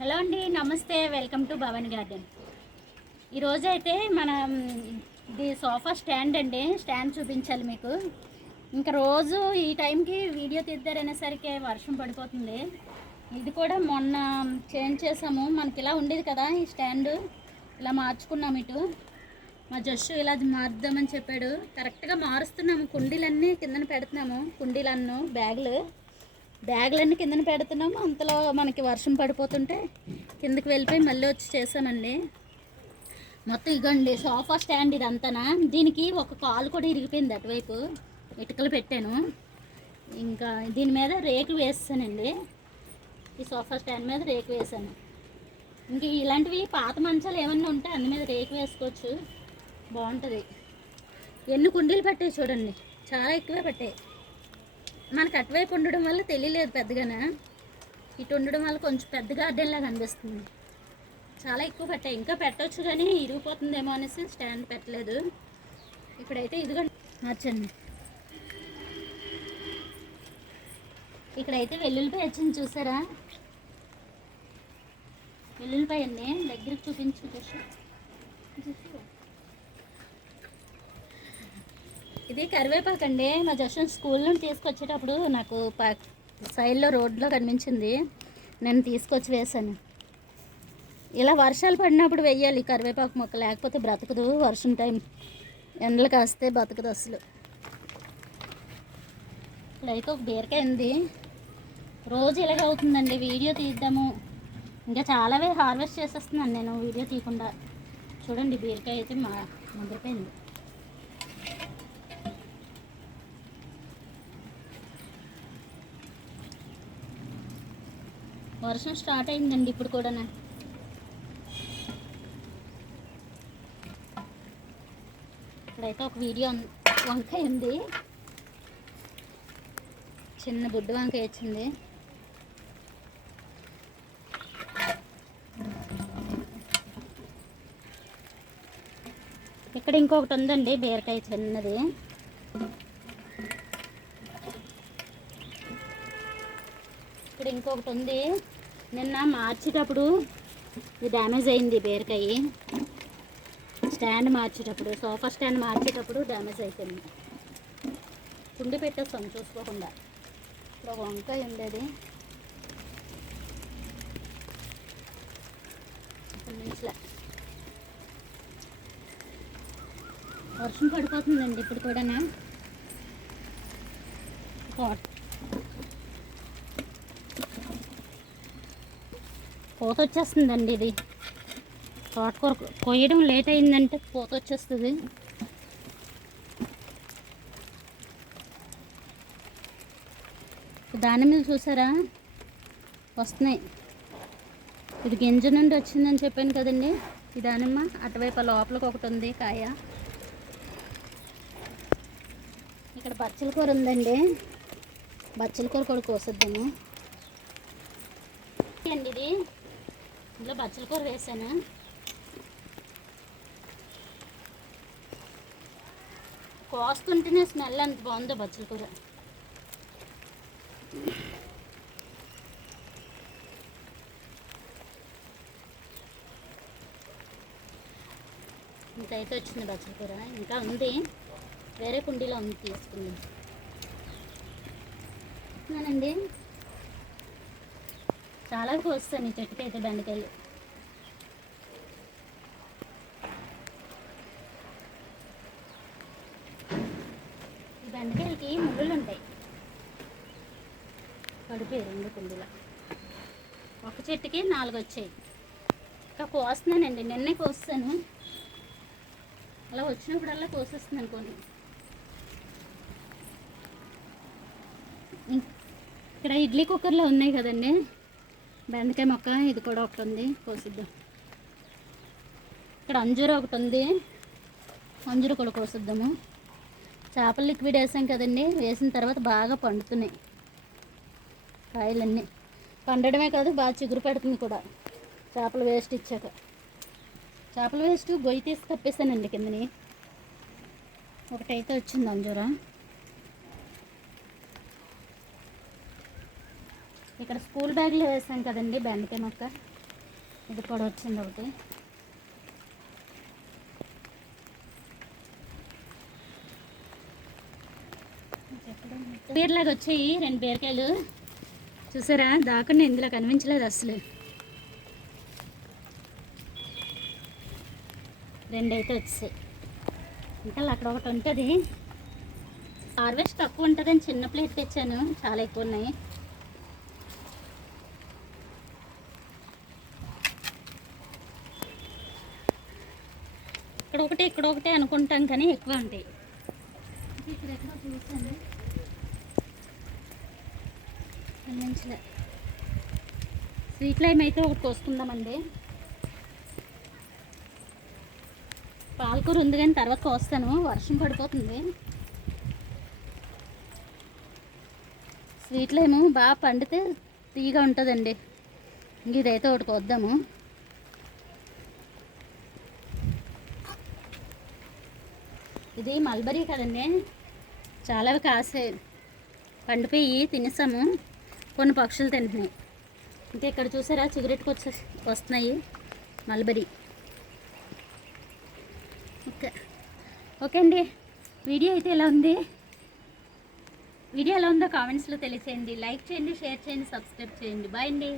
Hello అండి నమస్తే. Welcome to Bhavan garden. ఈరోజు అయితే మనం ఇది సోఫా స్టాండ్ అండి. స్టాండ్ చూపించాలి మీకు. ఇంకా రోజు ఈ టైంకి వీడియో తీద్దారనేసరికి వర్షం పడిపోతుంది. ఇది కూడా మొన్న చేంజ్ చేసాము. మనకి ఇలా ఉండేది కదా ఈ స్టాండ్. ఇలా మార్చుకున్నాం ఇటు. మా జస్సు ఇలా మారుద్దామని చెప్పాడు. కరెక్ట్గా మారుస్తున్నాము. కుండీలన్నీ కిందన పెడుతున్నాము. కుండీలన్ను బ్యాగులు. బ్యాగులన్నీ కిందన పెడుతున్నాము. అంతలో మనకి వర్షం పడిపోతుంటే కిందకి వెళ్ళిపోయి మళ్ళీ వచ్చి చేసామండి. మొత్తం ఇగండి సోఫా స్టాండ్ ఇదంతానా? దీనికి ఒక కాలు కూడా ఇరిగిపోయింది అటువైపు. ఇటుకలు పెట్టాను. ఇంకా దీని మీద రేకు వేస్తానండి ఈ సోఫా స్టాండ్ మీద రేకు వేసాను. ఇంక ఇలాంటివి పాత మంచాలు ఏమన్నా ఉంటే అందు మీద రేకు వేసుకోవచ్చు. బాగుంటుంది. ఎన్ని కుండీలు పెట్టాయి చూడండి. చాలా ఎక్కువే పెట్టాయి. మనకు అటువైపు ఉండడం వల్ల తెలియలేదు పెద్దగానే? ఇటు ఉండడం వల్ల కొంచెం పెద్ద గార్డెన్ లాగా అనిపిస్తుంది. చాలా ఎక్కువ పెట్టాయి ఇంకా పెట్టవచ్చు కానీ ఇరిగిపోతుందేమో అనేసి స్టాండ్ పెట్టలేదు. ఇప్పుడైతే ఇదిగో మార్చండి. ఇక్కడైతే వెల్లుల్లిపాయ వచ్చింది చూసారా? వెల్లుల్లిపాయ అండి దగ్గరికి చూపించు ఇది కరివేపాకు అండి. మా జస్ట్ స్కూల్ నుండి తీసుకొచ్చేటప్పుడు నాకు ప సైడ్లో రోడ్లో కనిపించింది. నేను తీసుకొచ్చి వేశాను. ఇలా వర్షాలు పడినప్పుడు వెయ్యాలి కరివేపాకు మొక్క లేకపోతే బ్రతకదు వర్షం టైం. ఎండలు కాస్తే బతకదు అసలు. ఇప్పుడైతే ఒక బీరకాయ ఉంది. రోజు ఇలాగ అవుతుందండి. వీడియో తీద్దాము. ఇంకా చాలావే హార్వెస్ట్ చేసేస్తున్నాను నేను వీడియో తీయకుండా. చూడండి బీరకాయ అయితే మా ముదిరిపోయింది. వర్షం స్టార్ట్ అయిందండి ఇప్పుడు కూడా ఇక్కడైతే ఒక వీడియో వంకాయ ఉంది. చిన్న బుడ్డు వంకాయ వచ్చింది. ఇక్కడ ఇంకొకటి ఉందండి బీరకాయ చిన్నది. ఇక్కడ ఇంకొకటి ఉంది. నిన్న మార్చేటప్పుడు ఇది డ్యామేజ్ అయింది బీరకాయ. స్టాండ్ మార్చేటప్పుడు సోఫా స్టాండ్ మార్చేటప్పుడు డ్యామేజ్ అయిపోయింది. కుండి పెట్టేస్తాం చూసుకోకుండా. ఇప్పుడు ఒక వంకాయ ఉండేది వర్షం పడిపోతుందండి ఇప్పుడు కూడా పూత వచ్చేస్తుందండి ఇది. తోటకూర కొయ్యడం లేట్ అయిందంటే పూత వచ్చేస్తుంది దానిమ్మ చూసారా? వస్తున్నాయి. ఇది గింజ నుండి వచ్చిందని చెప్పాను కదండి. ఈ దానిమ్మ అటువైపు లోపలికి ఒకటి ఉంది కాయ. ఇక్కడ బచ్చల కూర ఉందండి. బచ్చల కూర కూడా కోసద్దాము. అండి ఇది? ఇందులో బచ్చల కూర వేసాను? కోస్తుంటేనే స్మెల్ ఎంత బాగుందో బచ్చల కూర. ఇంత అయితే వచ్చింది బచ్చల కూర. ఇంకా ఉంది. వేరే కుండీలో ఉంది తీసుకుందాం. అండి చాలా కోస్తాను ఈ చెట్టుకి అయితే బెండకాయలు ఈ బెండకాయలకి ముళ్ళు ఉంటాయి పడిపోయి రెండు కుండీల. ఒక చెట్టుకి నాలుగు వచ్చాయి ఇంకా కోస్తున్నానండి నిన్నే కోస్తాను. అలా వచ్చినప్పుడల్లా కోసేస్తున్నాను కొన్ని ఇక్కడ ఇడ్లీ కుక్కర్లో ఉన్నాయి కదండి. బెండకాయ మొక్క ఇది కూడా ఒకటి ఉంది. కోసిద్దాం. ఇక్కడ అంజూర ఒకటి ఉంది. అంజూర కూడా కోసిద్దాము. చేపల లిక్విడ్ వేసాం కదండి. వేసిన తర్వాత బాగా పండుతున్నాయి. కాయలన్నీ. పండడమే కాదు బాగా చిగురు పెడుతుంది కూడా. చేపల వేస్ట్ ఇచ్చాక. చేపల వేస్ట్ గొయ్యి తీసి తప్పేసానండి కిందని. ఒకటైతే వచ్చింది అంజూర. ఇక్కడ స్కూల్ బ్యాగ్లో వేసాం కదండి బెండకాయ మొక్క. ఇది కూడా వచ్చింది ఒకటి. బీర్లాగా వచ్చాయి రెండు బీరకాయలు. చూసారా? దాకుండా ఇందులో కనిపించలేదు అసలు. రెండైతే వచ్చాయి. ఇంకా అక్కడ ఒకటి ఉంటుంది. హార్వెస్ట్ తక్కువ ఉంటుందని చిన్న ప్లేట్ తెచ్చాను చాలా ఎక్కువ ఉన్నాయి. ఇక్కడ ఒకటి ఇక్కడ ఒకటే అనుకుంటాం కానీ ఎక్కువ ఉంటాయి ఇక్కడ ఎక్కడో చూసాను మంచిగా స్వీట్ లైమ్ అయితే ఒకటి కోసుకుందామండి. పాలకూర ఉంది కానీ తర్వాత కోస్తాను వర్షం పడిపోతుంది. స్వీట్ లైము బాగా పండితే తీగా ఉంటుందండి. ఇంక ఇదైతే ఒకటి కోద్దాము. ఇది మల్బరీ కదండి. చాలా కాసే పండిపోయి తినేసాము. కొన్ని పక్షులు తింటున్నాయి. ఇంకా ఇక్కడ చూసారా? చిగురెట్టుకు వచ్చే వస్తున్నాయి మల్బరీ. ఓకే. ఓకే అండి. వీడియో అయితే ఎలా ఉంది? వీడియో ఎలా ఉందో కామెంట్స్లో తెలియచేయండి లైక్ చేయండి షేర్ చేయండి సబ్స్క్రైబ్ చేయండి. బాయ్ అండి.